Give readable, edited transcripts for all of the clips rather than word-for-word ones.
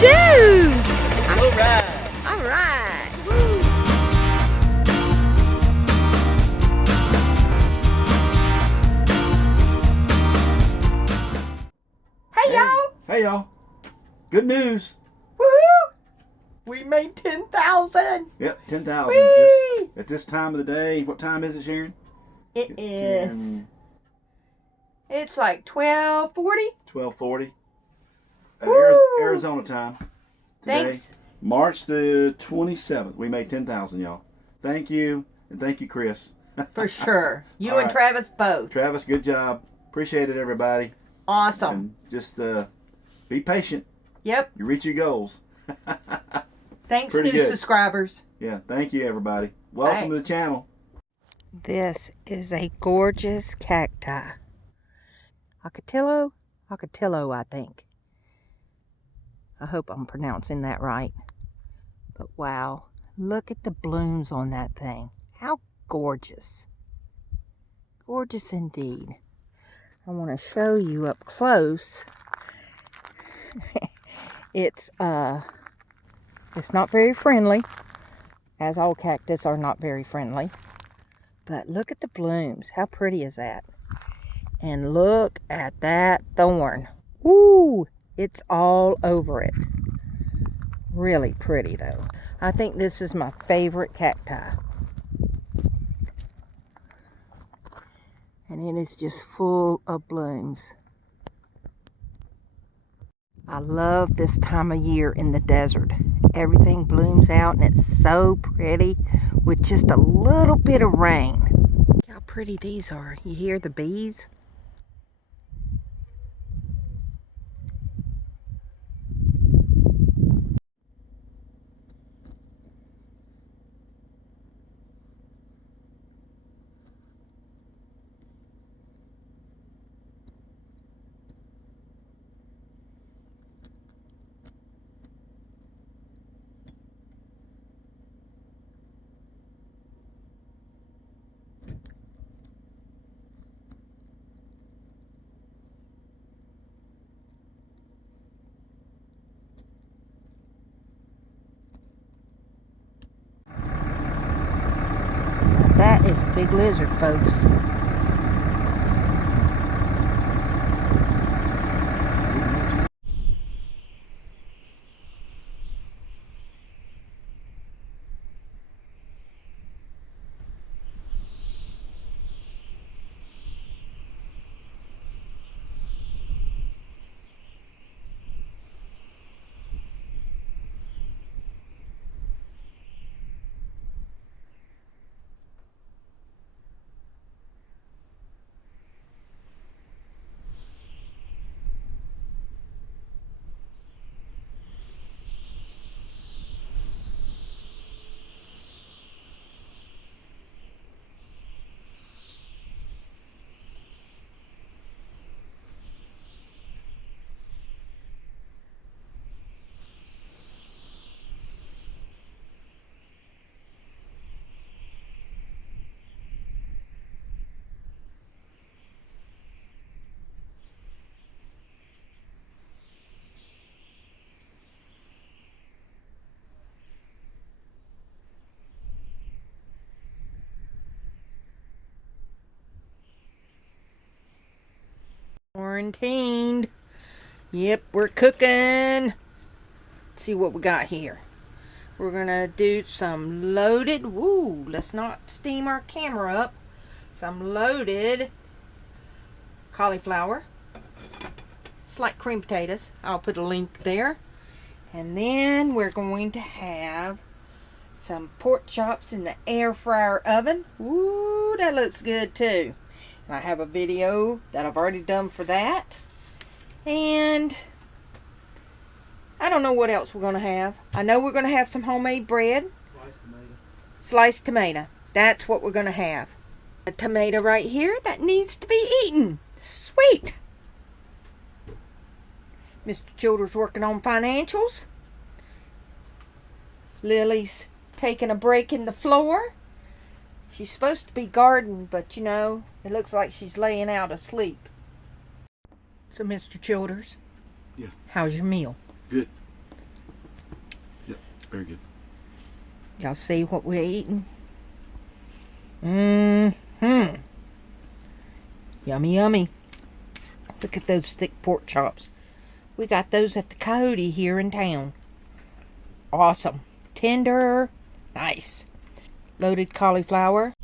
do! All right. All right. Hey, y'all. Hey, y'all. Good news. Woohoo! We made 10,000. Yep, 10,000. Just at this time of the day. What time is it, Sharon? It is. It's like 12:40. 12:40. Woo! Arizona time. Today, Thanks. March the 27th. We made 10,000, y'all. Thank you. And thank you, Chris. For sure. You All and right. Travis both. Travis, good job. Appreciate it, everybody. Awesome. And just be patient. Yep. You reach your goals. Thanks, Pretty new good. subscribers. Yeah, thank you, everybody. Welcome to the channel. This is a gorgeous cacti. Ocotillo, I think. I hope I'm pronouncing that right. But wow, look at the blooms on that thing. How gorgeous. Gorgeous indeed. I want to show you up close. It's not very friendly, as all cactus are not very friendly. But look at the blooms. How pretty is that? And look at that thorn. Woo! It's all over it. Really pretty though. I think this is my favorite cacti. And it is just full of blooms. I love this time of year in the desert. Everything blooms out and it's so pretty with just a little bit of rain. Look how pretty these are. You hear the bees? That is a big lizard, folks. Quarantined. Yep, we're cooking. Let's see what we got here. We're gonna do some loaded, woo, let's not steam our camera up. Some loaded cauliflower. It's like cream potatoes. I'll put a link there. And then we're going to have some pork chops in the air fryer oven. Woo, that looks good too. And I have a video that I've already done for that. And I don't know what else we're going to have. I know we're going to have some homemade bread. Sliced tomato. That's what we're going to have. A tomato right here that needs to be eaten. Sweet. Mr. Childers working on financials. Lily's taking a break in the floor. She's supposed to be gardening, but you know, it looks like she's laying out asleep. So, Mr. Childers. Yeah. How's your meal? Good. Very good. Y'all see what we're eating? Mm-hmm. Yummy, yummy. Look at those thick pork chops. We got those at the Coyote here in town. Awesome. Tender. Nice. Loaded cauliflower.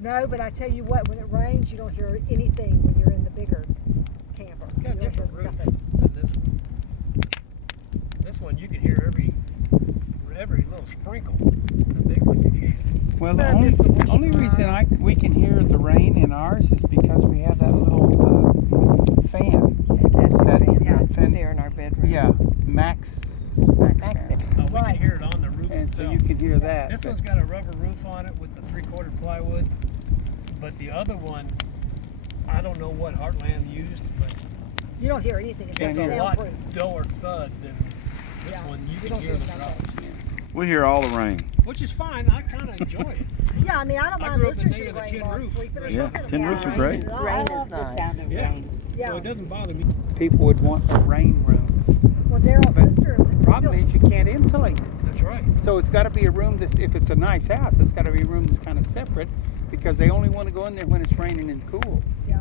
No, but I tell you what, when it rains, you don't hear anything when you're in the bigger camper. Got a different roof than this one. This one you can hear every little sprinkle. The big one you can't. Well, the only reason we can hear the rain in ours is because we have that little fan. Fantastic fan. There in our bedroom. Yeah, max fan. We can hear it on the roof And itself. so you can hear that. This one's got a rubber roof on it with the 3/4 plywood. But the other one, I don't know what Heartland used, but you don't hear anything. It's it's a lot soundproof. duller thud than this one. You can hear the drops. We hear all the rain. Which is fine. I kind of enjoy it. Yeah, I mean, I don't I mind grew up the listening day to of the the rain tin while I'm roof. sleeping or Yeah, something. tin roofs are great. Rain is nice. Yeah. Yeah. So it doesn't bother me. People would want a rain room. Well, Daryl's But sister. The problem is you can't insulate it. That's right. So it's got to be a room that's, if it's a nice house, it's got to be a room that's kind of separate because they only want to go in there when it's raining and cool. Yeah.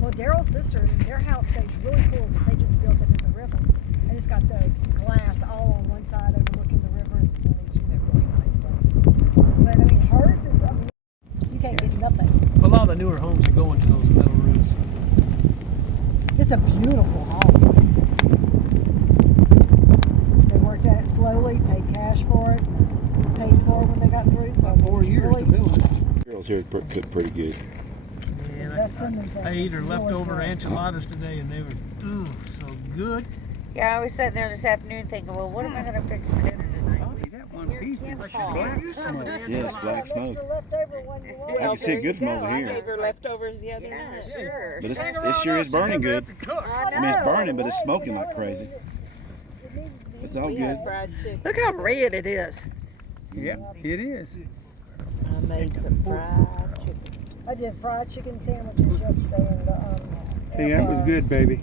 Well, Daryl's sister, their house stays really cool, but they just built it to the river. And it's got the glass all on one side overlooking the river. It's really nice places. But I mean, hers is, I mean, you can't get nothing. A lot of the newer homes are going to those metal roofs. It's a beautiful home. They worked at it slowly, paid cash for it, it was paid for when they got through. So 4 years really, to build it. Girls here cook pretty good. Man, That's something I that ate her really leftover good. enchiladas today, and they were so good. Yeah, I was sitting there this afternoon thinking, well, what am I going to fix for dinner tonight? Probably that one piece is Campfire. black smoke. Yes, black smoke. Extra leftover one you want. I can see it good from over I here. gave her leftovers the other night. Sure. But it sure is burning good. I mean, it's burning, but it's smoking like crazy. It's all good. Fried chicken. Look how red it is. Yeah, it is. I made some fried chicken. I did fried chicken sandwiches yesterday in the Hey, that was good, baby.